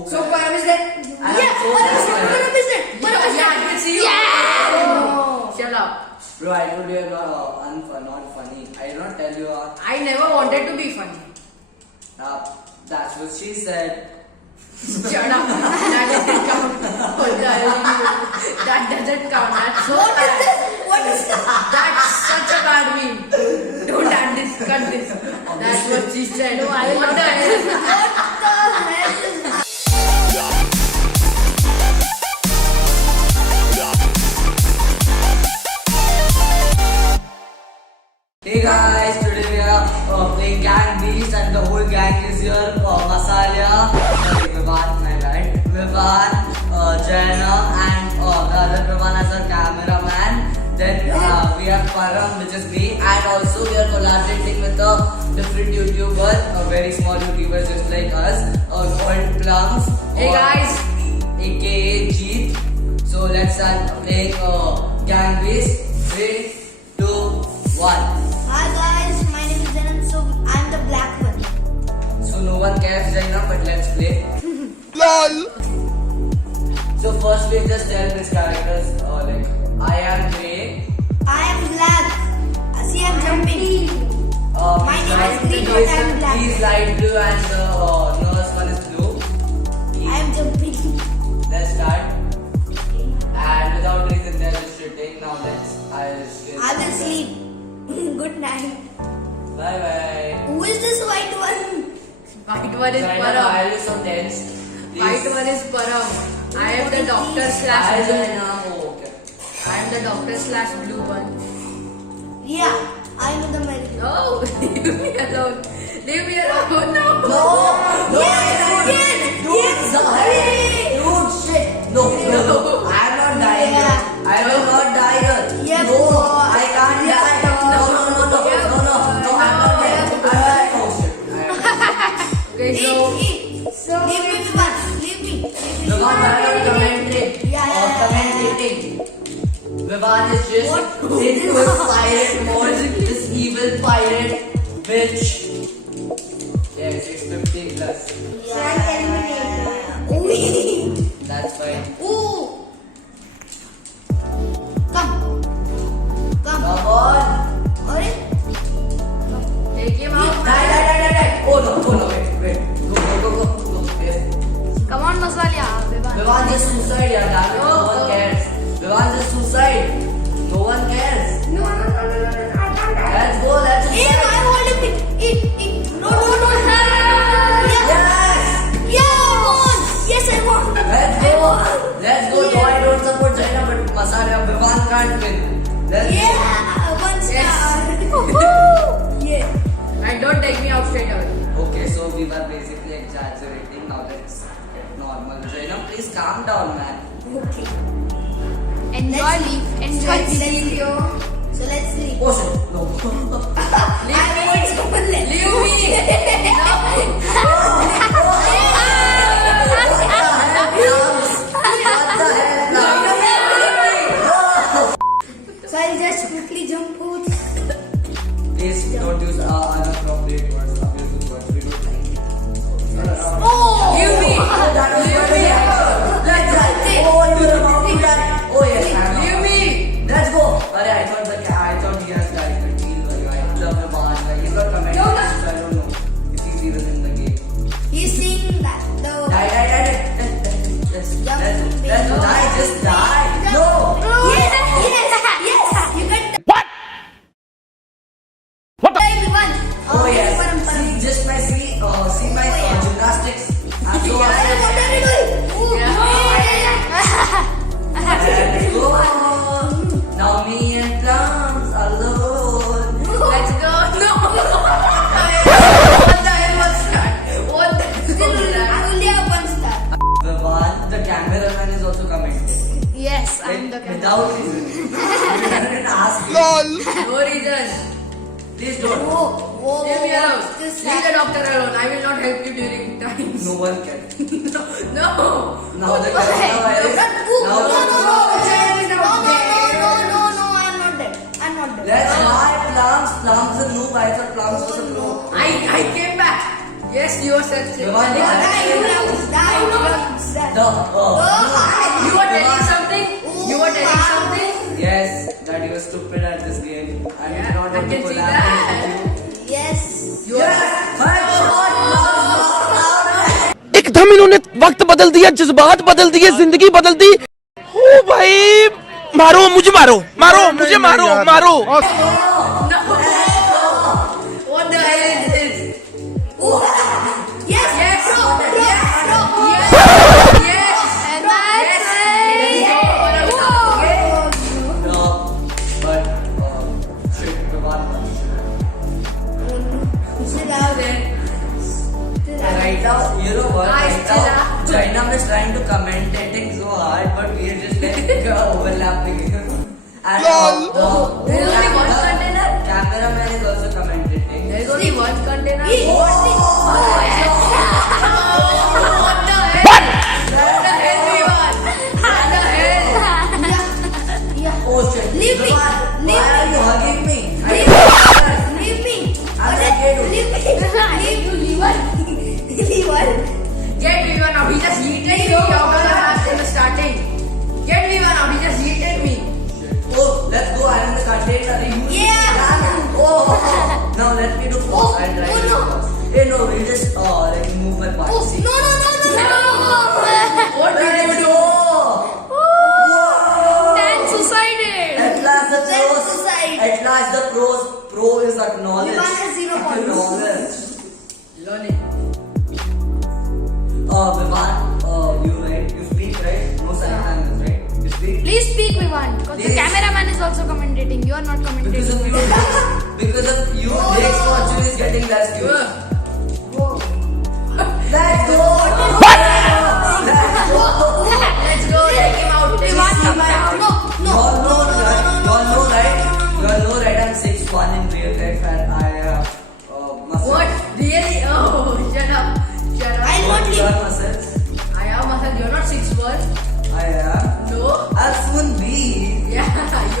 So Param is there. Yeah, Param is there. Yeah, I can see you. Yeah. Oh. Shut up. Bro, I told you you're not funny. I did not tell you. I never wanted to be funny. That's what she said. Shut up. That doesn't count. That doesn't count. That's so What bad. is this? What is this? That's such a bad meme. Don't add this. Cut this. That's what she said. No, I what will the not. hell? What the hell is this? Hey guys, today we are playing Gang Beast and the whole gang is here. Masalia, Vivan, my bad. Vivan, Jaina and the other Vivan as a cameraman. Then we have Param, which is me, and also we are collaborating with a different YouTuber, a very small YouTuber just like us, called Plums. Hey guys. AKA Jeet. So let's start playing Gang Beast. 3, 2, 1. Hi guys, my name is Janan. So I'm the black one. So no one cares right now, but let's play. LOL. So first we just tell these characters like I am grey. I am black. See, I'm jumping. My name is green, but I am black. He's light blue and the nurse one is blue. I am jumping. Let's start. And without reason they're just shitting. Now I will sleep. Good night. Bye bye. Who is this white one? White one is Why Param. are you so tense? White one is Param. I am the doctor slash blue. Okay. I am the doctor slash blue one. Yeah, I am the medical. No, leave me alone. Leave me alone. No. No, Yes, dude, yes, yes. dude, shit. No, I am not dying here. I will not die here. Yeah, no, boy. I can't die. No, I'm not dead. Oh shit. Okay, so Leave me with one. Leave me. The one that I'm commenting. Yeah. Commentating. Vivan is just into his pirate mode. This evil pirate bitch. Yes, 650 plus. Ooh. That's fine. Ooh. Come. Come on. Alright. take him out. Die. Oh no, wait. Go. Yes. Come on, Masalia. Vivan just suicide, yeah, damn it. No one cares. Vivan just suicide. No one cares. No. Let's go. Hey, I want to pick. No. Yes. Yeah, I won. Yes, I won. Let's go. No, I don't support China, but Masalia, Vivan can't win. Let's go. Yeah, 1 star. Yes. Yeah. And don't take me out straight away. Okay, so we were basically exaggerating. Now let's get normal. Jaina, please calm down, man. Okay. Enjoy Let's sleep. sleep. So let's sleep. Oh shit, no. I want someone left. Leave me. So I'll just quickly jump out. Please don't use inappropriate words, abusive words. We don't like it. Oh! Leave me. Oh yes, Leave me. let's go. I thought he has died, but I love him on. Like, he's not commenting, No, no. so I don't know if he's even in the game. He's seeing that. Die. Let's go. Die, just die. No. Yes. You can. What? What the? Everyone. Oh yes. See my gymnastics. I'm so Let's go. Now me and Plums alone. Let's go. No. What the hell was that? What the hell was that? I only have 1 star. The cameraman is also commenting. Yes, I'm the captain. Without reason. You didn't ask me. LOL. No reason. Please don't. Whoa. Leave me alone. What's this? Leave the doctor alone. I will not help you during times. No one can. No. Now the coronavirus. Now I'm not dead. let's buy Plums. Plums is a noob. I thought Plums was a noob. I came back. Yes. Yes, you are said. Vivaan, Die, you have to die. You have to die. The, You were telling something. You were telling something. yes, that you are stupid at this game. And you Yeah, cannot I want to can see collaborate that. with you. Yes. You are. एकदम इन्होंने वक्त बदल दिया, जज्बात बदल दिए, जिंदगी बदल दी। ओ भाई, मारो मुझे, मारो मारो मुझे, मारो मारो। What the hell is this? Yes. Yes. Bro, bro, Yes. bro. Yes. Yes. And that's No, but shit, Vivaan. Chill out. Right now, you know what? Guys, Right chill now, out. Jainam is trying to commentating so hard, but we are just like overlapping. And There is only one container. cameraman is also commentating. There is only one container. Eat. What the hell? What the hell, Vivan? What the hell? Yeah. Oh shit. Leave me. Vivaan, why Leave are you hugging me? Leave me. I'm not here to- Leave me. Leave one. Leave one. Get Vivan now. He just yeeted me out of the match in the starting. Get Vivan now. He just yeeted me. Oh, let's go. I'm in the container. Yeah. Oh, now let me do pause. I'll try Oh, to no. pause. Hey, no, we just like move my part. Oh, See? no. What did you do? Dan suicided. At last the Then pros. suicide. At last the pro is acknowledged. Vivaan has 0 points. Acknowledged. Learning. Vivaan, you right? You speak right? No sign language, right? You speak. Please speak, Vivan, because the Please. cameraman is also commentating. You are not Because commentating. of you, Drake's fortune is getting rescued. Let's go. Let's go. Take him out. Take him out. Y'all know, right? I'm 6'1" in real life and I have muscles. What? Really? Oh, shut up. Shut up. I'll not You leave. have muscles? I have muscle. You're not 6'1". I am. No. I'll soon be. Yeah,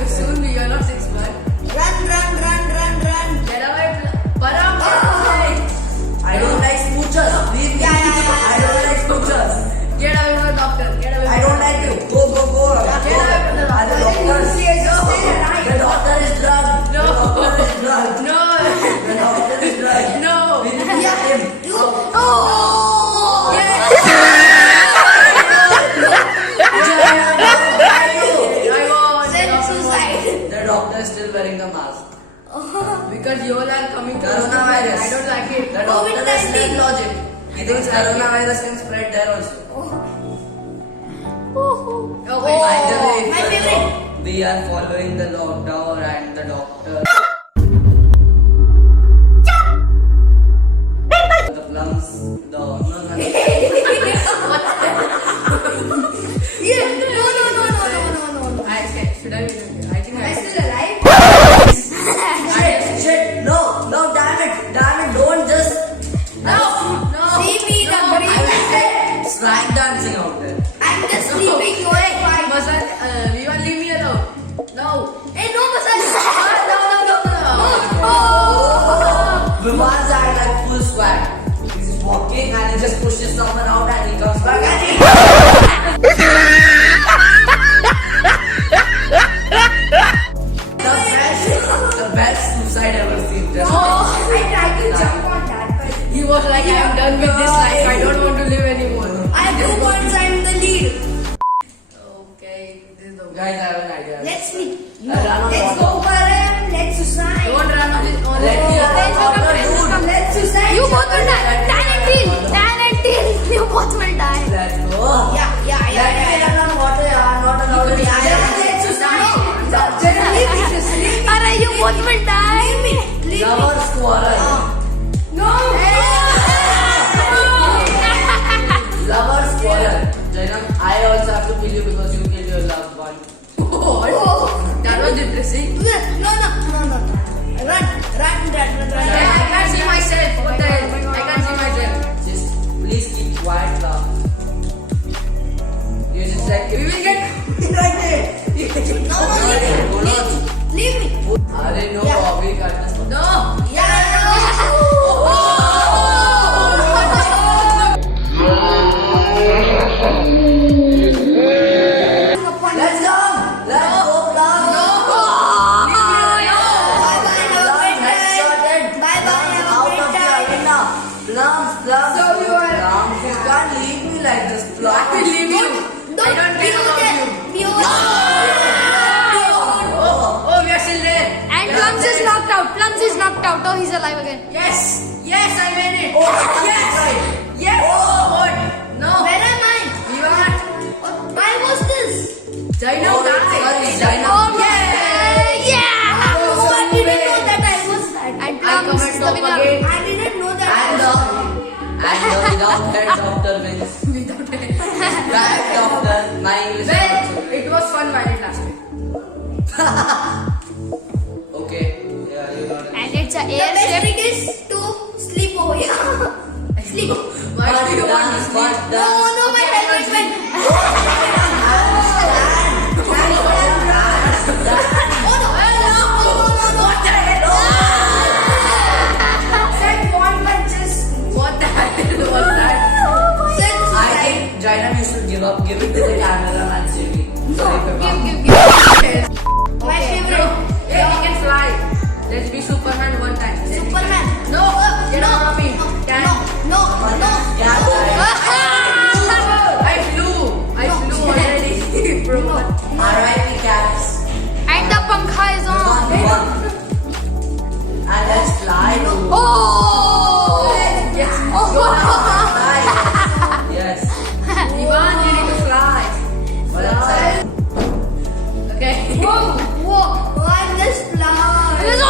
you soon be. You're not 6'1". Run. Get away. Param, get away. I don't like smoochers. Leave me. Yeah. I don't like smoochers. Get away from the doctor. Get away. I don't like you. Go. Get away from the doctor. The doctor is drugged. No. The doctor is drugged. No. The doctor is drugged. No. We need to get him. I won. Then suicide. The doctor is still wearing the mask. Because you all are coming to Coronavirus. I don't like it. The doctor has COVID-19. same logic. He thinks coronavirus can spread there also. Okay. By the way, My favorite. we are following the lockdown and the doctor. The plums, no. Yeah. No. I said, should I be doing it? I think Am I I still alive? Shit, no, damn it, don't just No. See me, the green. slack dancing out there. I'm just sleeping. No, it's fine. Masal, you want leave me alone? No. Hey, no, Masal. No. Vivan's at like full swag. He's just walking and he just pushes someone out and he comes back and he. The best suicide ever seen. Just I tried to jump on that, but He was like, I am done with this life. I don't want to live anymore. I have 2 points. I'm the lead. Okay, this is the Guys, I have an idea. Let's meet. Run on Let's water. go, Karan. Let's suicide. Don't run on this. On Let me this. Let's suicide. You both will die. Dan and Teal. You both will die. Let's go. Yeah. Let me run on water, not allowed to die. Let's suicide. Leave me. Alright, you both will die. Lover squirrel. No. Lover squirrel. Jainam, I also have to kill you because you killed your loved one. That was depressing. No. Run. I can't see myself. What the hell? I can't see myself. Just please keep quiet now. You just like We will get. No, leave me. I didn't know Yeah. Bobby got this. No. Yeah. Let's go. Let's go, Plum. Out of the arena. Plums. So you are- Plums, you can't leave me like this, I Plums. will leave you. I don't care about you. Oh, we are still there. And Plums is knocked out. Plums is knocked out. Oh, he's alive again. Yes, I made it. Oh, Yes, right. yes. Oh, what? No. Where am I? We want. Why was this? Jaina Oh, died. sorry, Jaina. Oh, Yeah. yeah. Oh, I didn't know that I was that. And I Plums covered is the top winner. again. I didn't know that. And the without head doctor wins. Without it. Bad doctor. My English is not so Well, good. it was fun while it lasted. Okay. Yeah, you got it. And it's a The best airship. trick is to sleep over here. Sleep. Why do you want to sleep? No, my helmet went. What the hell? Said one punches. What the hell was that? I think Jaina, you should give up. Give it to the camera and Jimmy. Sorry, Peppa. Give. My favorite. Hey, we can fly. Let's be Superman one time. Superman. No, get out of me. Can. No. Yeah, I flew already, bro. R.I.P. cats. And the pankha is on. One. And let's fly. Oh. Yes. Fly. Yes. Ivan, you need to fly. Well, that's Okay. Whoa. I'm just flying. Oh.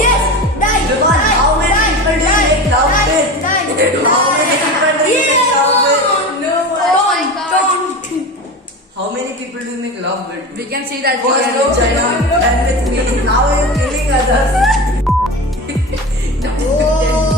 Yes. Die. Ivan, how many people do you make love with? Die. How many people do you make love with? Oh my God. How many people do you make love with? We can see that. First with Jaina, then with me. Now you're killing others. Oh,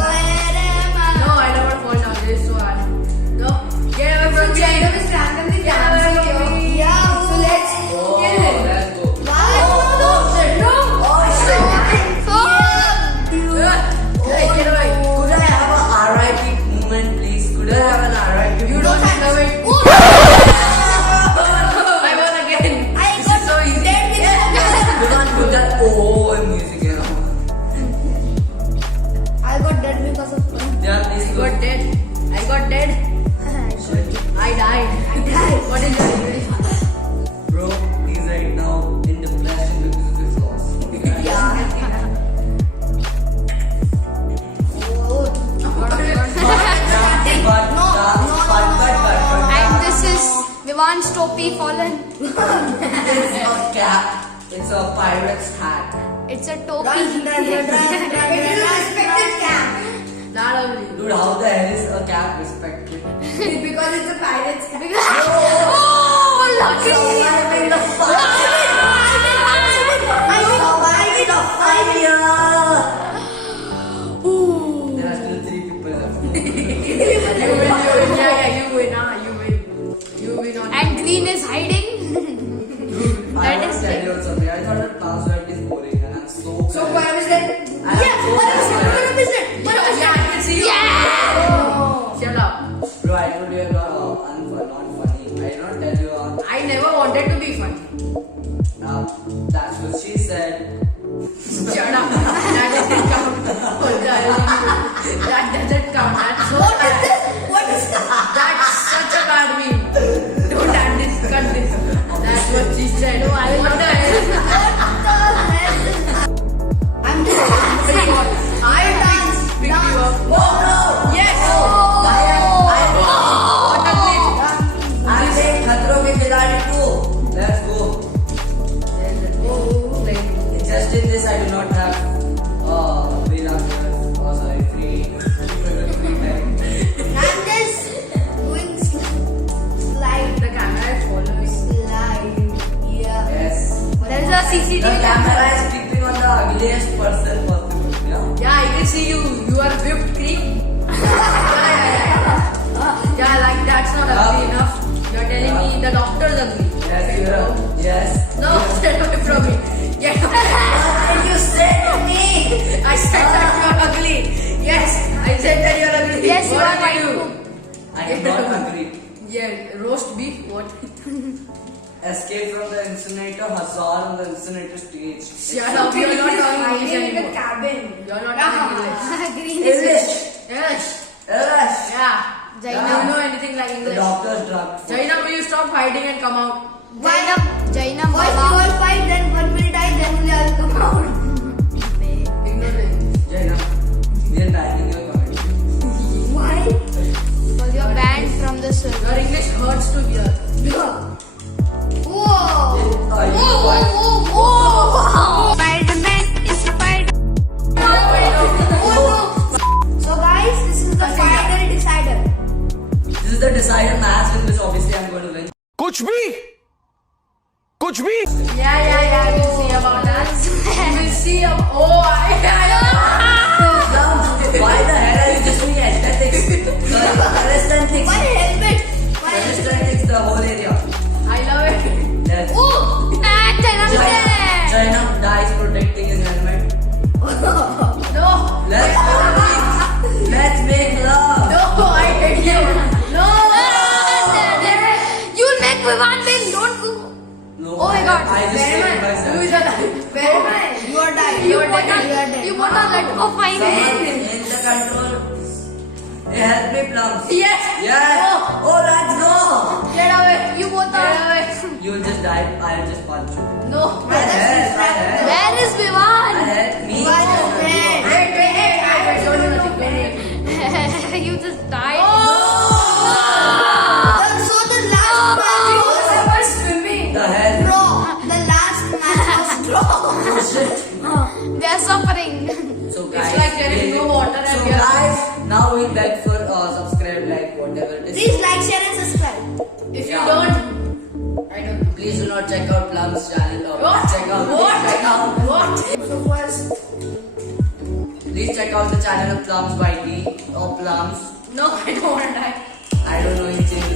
where am I? No, I don't want to fall down. This is so hard. No, get away from me. is randomly Get away from me. Yeah. So let's Oh, kill him. let's go. Why? No. Oh, shit. Hey, get away. Could I have a R.I.P. moment, please? Could I have an R.I.P. You moment? don't have it. Oh, I won again. I This got is so easy. dead with You can't put that oh music, you know. I got dead because of Yeah, please I go. got dead. I got dead. I died. What is your English? Bro, he's right now in depression because of his loss. And this is Vivan's topi fallen. It's a cap. It's a pirate's hat. It's a topi. respected camp. Not only. Dude, how the hell is a cap respected? Because it's a pirate's camp. Oh, lucky. Surviving the fire! Surviving the fire! There are still 3 people left. You win. You win on. And Green is hiding. Dude, I That want is to tell you something. I thought that password is boring and I'm so So, glad. what is that? And I'm so glad. Yeah, I can see you. Yeah. Shut up. Bro, I told you you're not funny. I did not tell you I never wanted to be funny. that's what she said. Shut up. That doesn't count. That doesn't count. That's so bad. What is this? That's such a bad meme. Don't cut this. That's what she said. No, I will What not the cut hell? I'm just I dance. Pick you up. Yes. What a glitch. I'm saying Khatro Ke Khiladi 2. Let's go. Just in this, I do not have binoculars. Oh, sorry, free time. I'm just doing slide. The camera is following. Slide. Yeah. Yes. There's a CCTV The camera camera. is keeping on the ugliest person possible. Yeah. Yeah, I can see you. You are whipped cream. Yeah, like that's not ugly enough. You're telling me the doctor's ugly. Yes, you are. Yes. No, get away from me. Get away. What did you say to me? I said that you are ugly. Yes, I said that you are ugly. Yes, you What are did white you do? poop. I do not agree. Yeah, roast beef. What? Escape from the incinerator, Hazard on the incinerator stage. Shut up. You're not talking English in the anymore. cabin. You're not talking English. Green English. Yes. Yes. Yeah. Jainam. You know anything like The English? doctor's drugged. Jainam, will you stop hiding and come out? Jainam First you Baba. all fight, then one will die, then only I will come out. Ignore it. Jaina, we are banning your comedy. Why? Because you're banned from the circle. Your English hurts to hear. Whoa. Are you Whoa, what? whoa, whoa, whoa. Spider-Man is Spider. So guys, this is the final decider. This is the decider match in which obviously I'm going to win. कुछ भी Yeah. We'll see about that. We'll see. Oh, Why the hell are you just doing aesthetics? Aesthetics. Why helmet? Why Aesthetics, the whole area. I love it. Yes. Oh, Jainam dead. Jaina dies protecting his helmet. No. Let's make love. No, I hate you. No. You'll make Vivan win. Don't go. No, Oh my God. I just saved Who myself. is alive? Bearman. you are dying. You are won't dead. You are not. dead. You won't not let go find Someone it. in the control. Hey, help me, Plums. Yes. Yes. No. Oh, let's go. Get away. You both Get are. away. You will just die. I'll just punch you. No. My head. Where is Vivan? Help me. Why the friend? Wait. Don't do nothing. You just died. So the last match was Swimming. The hell. draw. The last match was draw. Oh, shit. They are suffering. So guys, It's like there is no water and so we are- guys, now we beg for subscribe, like whatever it is. Please like, share and subscribe. If you Yeah. don't, I don't. Please do not check out Plum's channel. What? Check out. What? Check out. What? So first, Please check out the channel of Plums YT or Plums. No, I don't want to die. I don't know. He changed